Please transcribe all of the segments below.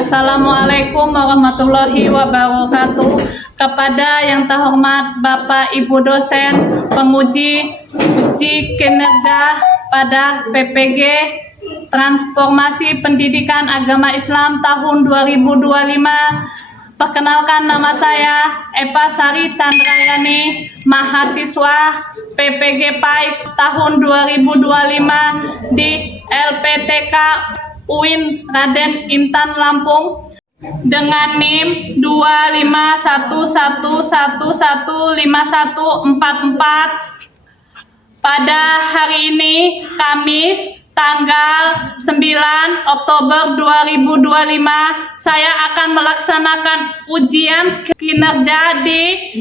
Assalamualaikum warahmatullahi wabarakatuh. Kepada yang terhormat Bapak Ibu dosen penguji uji kinerja pada PPG Transformasi Pendidikan Agama Islam tahun 2025. Perkenalkan, nama saya Eva Sari Chandrayani, mahasiswa PPG PAIP tahun 2025 di LPTK UIN Raden Intan Lampung dengan NIM 25111515144. Pada hari ini Kamis tanggal 9 Oktober 2025 saya akan melaksanakan ujian kinerja di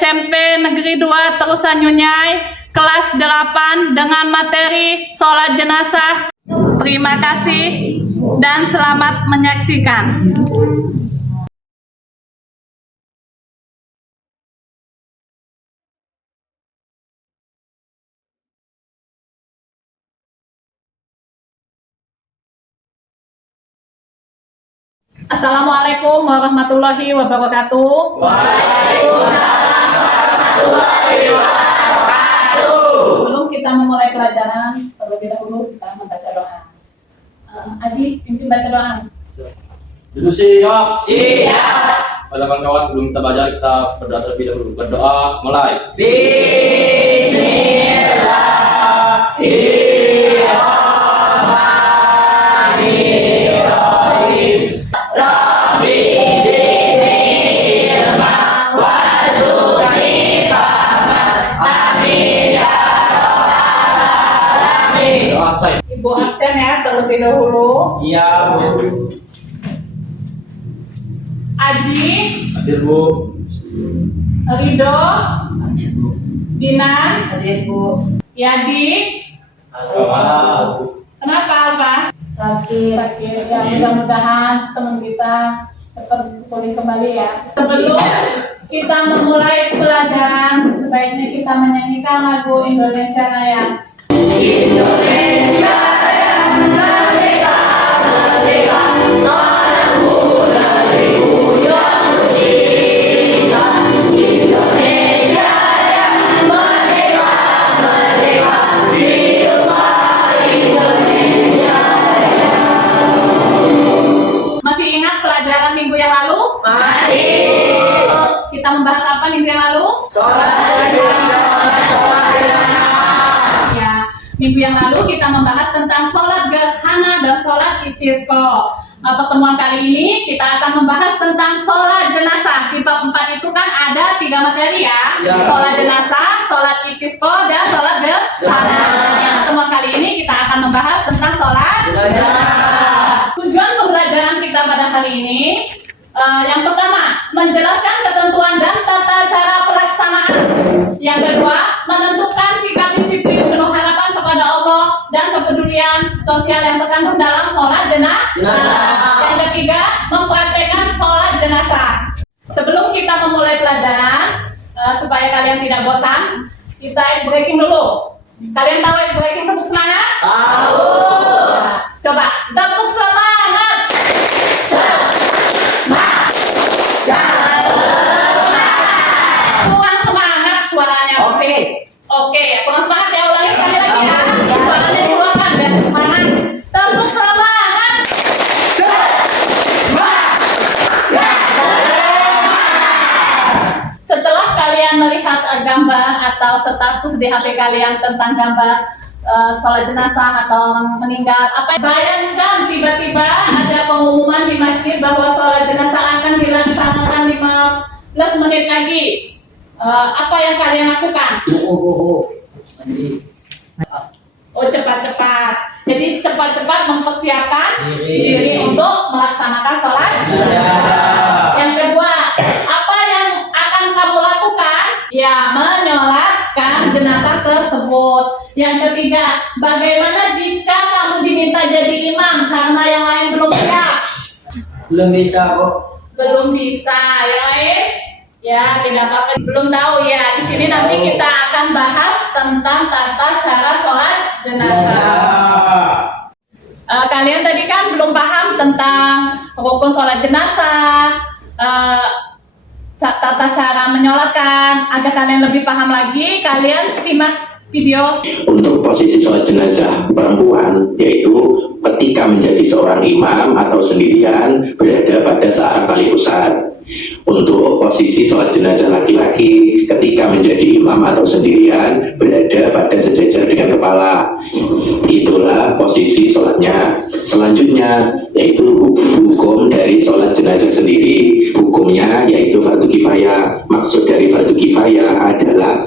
SMP Negeri 2 Terusan Nyunyai kelas 8 dengan materi sholat jenazah. Terima kasih dan selamat menyaksikan. Assalamualaikum warahmatullahi wabarakatuh. Waalaikumsalam warahmatullahi wabarakatuh. Sebelum kita memulai pelajaran, terlebih dahulu kita membaca doa. Aji, pimpin baca doa. Dulu siap. Siap. Pada kawan-kawan, sebelum kita baca, kita berdoa terlebih dahulu. Berdoa, mulai. Bismillahirrahmanirrahim. Rabbi zidni ilman warzuqni fahman. Amin ya rabbal alamin. Doa, saya. Ibu absen ya terlebih dahulu. Iya, Bu. Aji, Hadir, Bu. Rido, Amin Bu. Dinan, Hadir Bu. Yadi. Alhamdulillah. Kenapa Alfa? Sakit. Sakit. Ya, mudah-mudahan teman kita seperti pulih kembali ya. Sebelum kita memulai pelajaran, sebaiknya kita menyanyikan lagu Indonesia Raya. Indonesia yang merdeka, merdeka, tanahku negeriku yang tercinta. Indonesia yang merdeka, merdeka, hiduplah Indonesia. Masih ingat pelajaran minggu yang lalu? Masih. Kita membahas apa minggu yang lalu? Sholat Ya, minggu yang lalu kita membahas tentang sholat gerhana dan sholat istisqa. Pertemuan kali ini kita akan membahas tentang sholat jenazah. Di bab 4 itu kan ada 3 materi ya. Ya. Sholat jenazah, sholat istisqa, dan sholat gerhana. Pertemuan kali ini kita akan membahas tentang sholat jenazah. Tujuan pembelajaran kita pada hari ini yang pertama, menjelaskan ketentuan dan tata cara pelaksanaan. Yang kedua, menentukan sikap disiplin penuh harapan kepada Allah dan kepedulian sosial yang terkandung dalam sholat jenazah. Yang ketiga, mempraktekkan sholat jenazah. Sebelum kita memulai pelajaran, supaya kalian tidak bosan, kita ice breaking dulu. Kalian tahu ice breaking tepuk semangat? Tahu. Ya, coba tepuk semangat. Kurang semangat suaranya. Oke, ya, kurang semangat ya, ulangi sekali lagi ya. Suaranya dikeluarkan biar semangat. Tepuk semangat. Setelah kalian melihat gambar atau status di HP kalian tentang gambar sholat jenazah atau meninggal, bayangkan tiba-tiba ada pengumuman di masjid bahwa sholat jenazah akan dilaksanakan 15 menit lagi. Apa yang kalian lakukan? Oh, cepat-cepat. Jadi cepat-cepat mempersiapkan diri untuk melaksanakan sholat jenazah. Yang kedua, apa yang akan kamu lakukan? Ya, menyolatkan jenazah tersebut. Yang ketiga, bagaimana jika kamu diminta jadi imam karena yang lain belum siap? Belum bisa, Bu. Belum bisa. Yang lain? Ya, tidak apa-apa. Belum tahu ya. Di sini nanti kita akan bahas tentang tata cara sholat jenazah. Kalian tadi kan belum paham tentang rukun sholat jenazah, tata cara menyolatkan. Agar kalian lebih paham lagi, kalian simak video. Untuk posisi sholat jenazah perempuan, yaitu ketika menjadi seorang imam atau sendirian berada pada saat paling pusat. Untuk posisi sholat jenazah laki-laki, ketika menjadi imam atau sendirian berada pada sejajar dengan kepala. Itulah posisi sholatnya. Selanjutnya yaitu hukum dari sholat jenazah sendiri. Hukumnya yaitu fardu kifayah. Maksud dari fardu kifayah adalah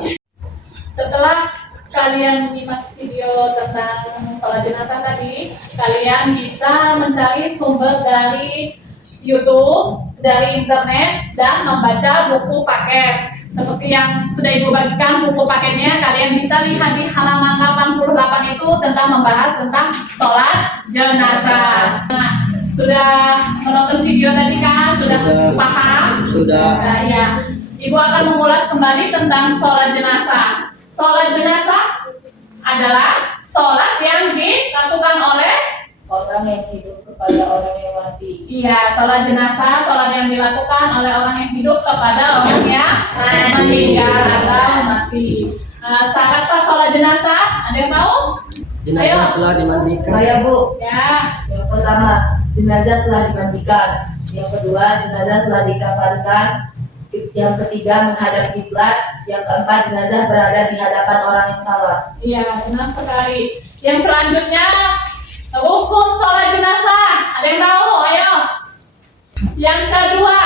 Setelah kalian menyimak video tentang sholat jenazah tadi, kalian bisa mencari sumber dari YouTube, dari internet, dan membaca buku paket. Seperti yang sudah Ibu bagikan buku paketnya, kalian bisa lihat di halaman 88 itu tentang membahas tentang sholat jenazah. Nah, sudah menonton video tadi kan? Sudah paham? Sudah. Nah, ya. Ibu akan mengulas kembali tentang sholat jenazah. Sholat jenazah adalah sholat yang dilakukan oleh Orang yang hidup kepada orang yang mati. Iya, sholat jenazah, sholat yang dilakukan oleh orang yang hidup kepada orang yang meninggal atau mati. Syarat sholat jenazah, ada yang tahu? Jenazah telah dimandikan. Ya Bu, Ya, yang pertama jenazah telah dimandikan. Yang kedua jenazah telah dikafankan. Yang ketiga menghadap kiblat. Yang keempat jenazah berada di hadapan orang yang salat. iya, benar sekali. Yang selanjutnya, rukun sholat jenazah, ada yang tahu? Ayo. Yang kedua,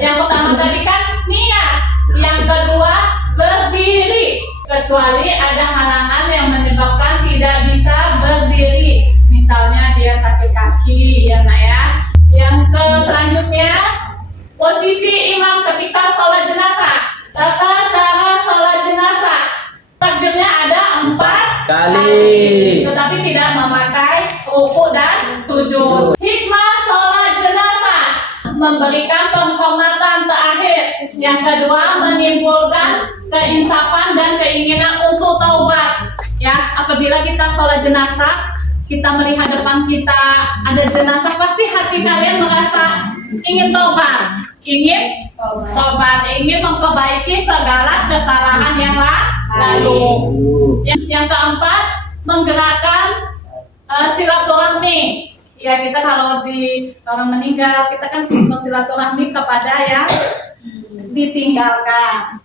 yang pertama tadi kan niat. Yang kedua, berdiri. Kecuali ada halangan yang menyebabkan tidak bisa berdiri. Misalnya dia sakit kaki, ya nak ya. Yang selanjutnya, posisi imam ketika sholat jenazah. Tata cara sholat jenazah. Takbirnya ada 4 Kali. tetapi tidak memakai ruku dan sujud. Hikmah sholat jenazah memberikan penghormatan terakhir. Yang kedua, menimbulkan keinsafan dan keinginan untuk taubat. Ya, apabila kita sholat jenazah, kita melihat depan kita ada jenazah, pasti hati kalian merasa ingin taubat, ingin memperbaiki segala kesalahan yang lalu. Yang keempat, menggerakkan silaturahmi. Ya, kita kalau di orang meninggal, kita kan bersilaturahmi kepada yang ditinggalkan.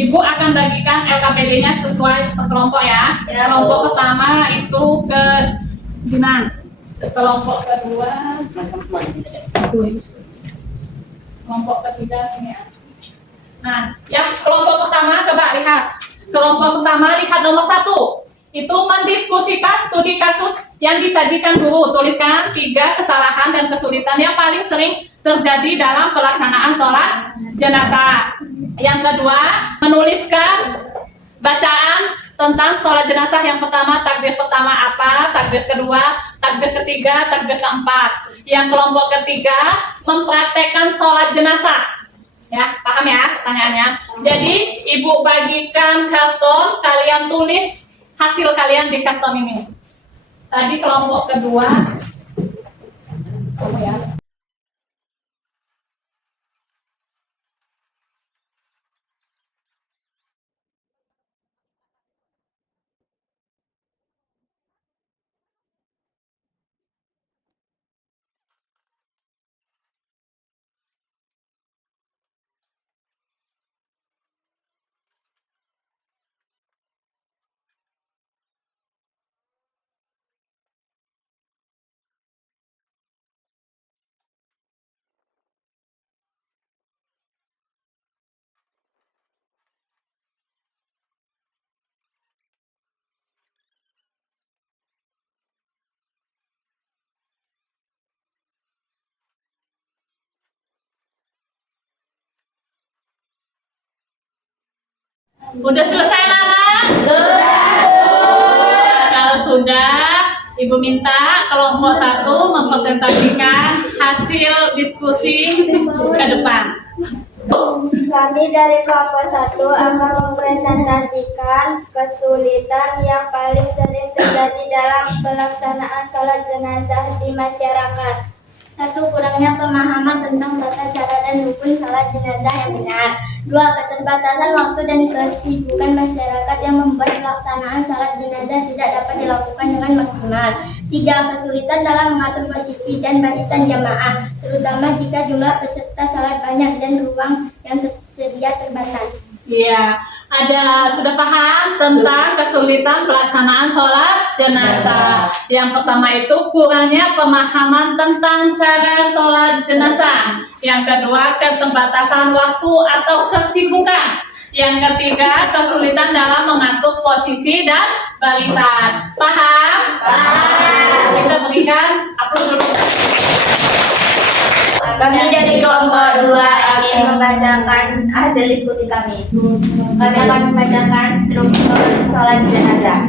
Ibu akan bagikan LKPD-nya sesuai per kelompok ya. Ya, Kelompok pertama itu ke gimana? Kelompok kedua, kelompok ketiga ini ya. Nah, yang kelompok pertama coba lihat. Kelompok pertama lihat nomor 1. Itu mendiskusikan studi kasus yang disajikan guru. Tuliskan 3 kesalahan dan kesulitan yang paling sering terjadi dalam pelaksanaan sholat jenazah. Yang kedua, menuliskan bacaan tentang sholat jenazah. Yang pertama, takbir pertama apa, takbir kedua, takbir ketiga, takbir keempat. Yang kelompok ketiga, mempraktekkan sholat jenazah. Ya, paham ya pertanyaannya? Jadi, Ibu bagikan karton, kalian tulis hasil kalian di karton ini. Tadi kelompok kedua, ya. Udah selesai anak? Kalau sudah, Ibu minta kelompok 1 mempresentasikan hasil diskusi ke depan. Kami dari kelompok 1 akan mempresentasikan kesulitan yang paling sering terjadi dalam pelaksanaan sholat jenazah di masyarakat. 1. Kurangnya pemahaman tentang tata cara dan rukun sholat jenazah yang benar. 2. Keterbatasan waktu dan kesibukan masyarakat yang membuat pelaksanaan sholat jenazah tidak dapat dilakukan dengan maksimal. 3. Kesulitan dalam mengatur posisi dan barisan jamaah, terutama jika jumlah peserta sholat banyak dan ruang yang tersedia terbatas. Iya, sudah paham tentang kesulitan pelaksanaan sholat jenazah. Yang pertama itu kurangnya pemahaman tentang cara sholat jenazah. Yang kedua, keterbatasan waktu atau kesibukan. Yang ketiga, kesulitan dalam mengatur posisi dan barisan. Paham? Paham. Kita berikan aplaus dulu. Kami dari kelompok 2 ingin membacakan hasil diskusi kami. Kami akan membacakan struktur sholat jenazah.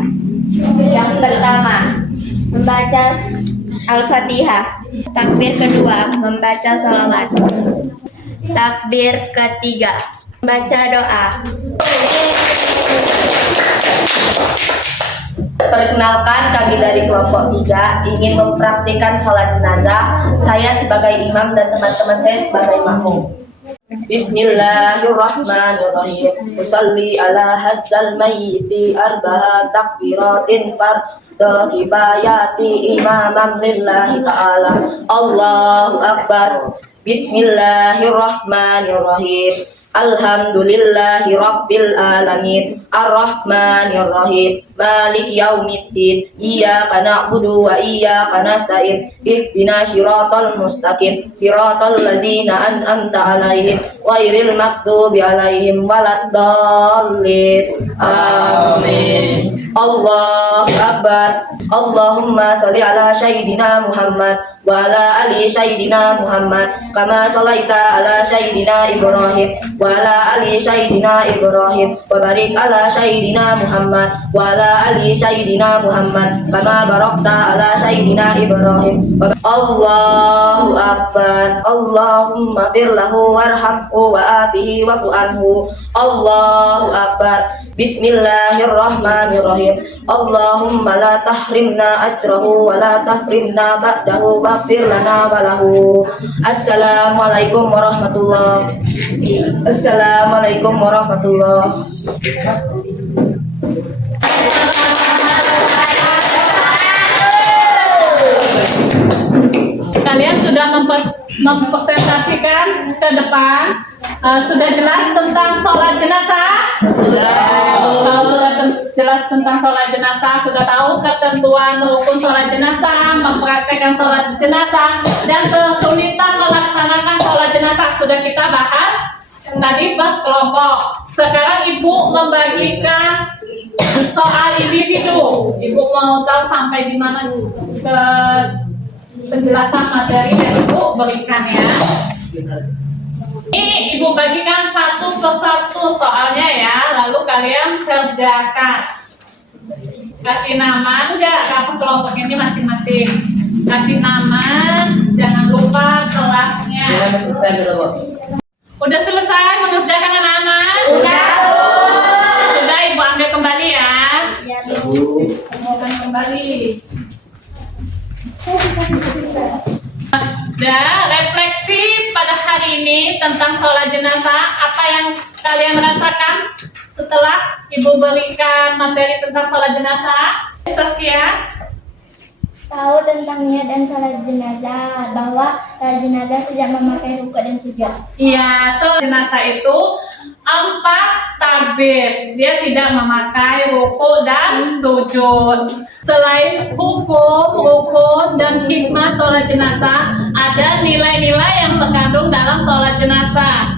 Yang pertama, membaca Al-Fatihah. Takbir kedua, membaca sholawat. Takbir ketiga, membaca doa. Perkenalkan, kami dari kelompok 3 ingin mempraktikkan sholat jenazah. Saya sebagai imam dan teman-teman saya sebagai makmum. Bismillahirrahmanirrahim. Usalli ala hadzal mayyiti arba'a takbiratin farda kifayati imamam lillahi ta'ala. Allahu akbar. Bismillahirrahmanirrahim. Alhamdulillahi rabbil alamin, arrahmanirrahim, malik yaumiddin, iyyaka na'budu wa iyyaka nasta'in, ihdinas siratal mustaqim, siratal ladzina an'amta 'alaihim ghairil maghdubi 'alaihim waladdallin. Amin. Allahu akbar. Allahumma shalli ala sayyidina Muhammad wa ala ali sayyidina Muhammad kama shallaita ala sayyidina Ibrahim wa ala ali sayyidina Ibrahim wa barik ala sayyidina Muhammad wa ala ali sayyidina Muhammad kama barakta ala sayyidina Ibrahim. Allahu akbar. Allahumma fir lahu warhamhu wa afihi wa'fu anhu. Allahu akbar. Bismillahirrahmanirrahim. Allahumma la tahrimna ajrahu wa la tahrimna ba'dahu waghfir lana wa lahu. Assalamualaikum warahmatullahi. Assalamualaikum warahmatullahi. Kalian sudah mempresentasikan ke depan. Sudah jelas tentang sholat jenazah? Sudah. Kalau sudah jelas tentang sholat jenazah, sudah tahu ketentuan rukun sholat jenazah, mempraktekkan sholat jenazah, dan kesulitan melaksanakan sholat jenazah sudah kita bahas tadi berkelompok. Sekarang Ibu membagikan soal individu. Ibu mau tahu sampai di mana ke penjelasan materi yang Ibu berikan ya. Ini Ibu bagikan satu persatu soalnya ya, lalu kalian kerjakan. Kasih nama enggak kamu kelompok ini masing-masing. Kasih nama, jangan lupa kelasnya. Udah selesai mengerjakan anak-anak? Sudah. Sudah, Ibu ambil kembali ya. Ambil kembali. Dan refleksi pada hari ini tentang sholat jenazah, apa yang kalian rasakan setelah Ibu berikan materi tentang sholat jenazah? Saskia? Tahu tentang niat dan sholat jenazah, bahwa sholat jenazah tidak memakai rukuk dan sujud. Iya, sholat jenazah itu 4 takbir. Dia tidak memakai rukuk dan sujud. Selain hukum, rukun, dan hikmah sholat jenazah, ada nilai-nilai yang terkandung dalam sholat jenazah.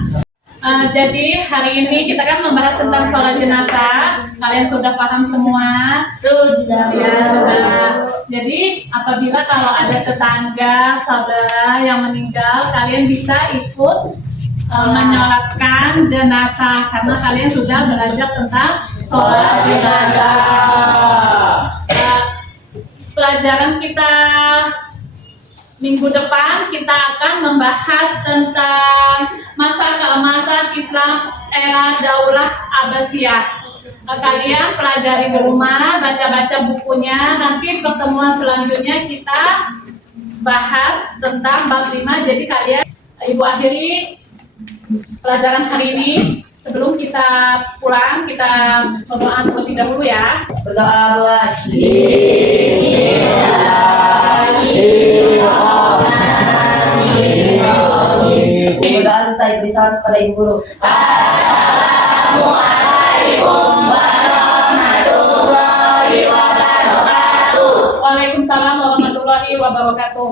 Jadi hari ini kita kan membahas tentang sholat jenazah. Kalian sudah paham semua? Sudah. Ya, sudah. Jadi apabila kalau ada tetangga, saudara yang meninggal, kalian bisa ikut menyolatkan jenazah karena kalian sudah belajar tentang sholat jenazah. Pelajaran kita minggu depan kita akan membahas tentang masa keemasan Islam era Daulah Abbasiyah. Kalian pelajari di rumah, baca-baca bukunya. Nanti pertemuan selanjutnya kita bahas tentang bab 5. Jadi kalian, Ibu akhiri pelajaran hari ini. Sebelum kita pulang, kita berdoa terlebih dahulu ya. Berdoa mulai. Berdoa selesai, beri salam kepada ibu guru. Waalaikumsalam warahmatullahi wabarakatuh.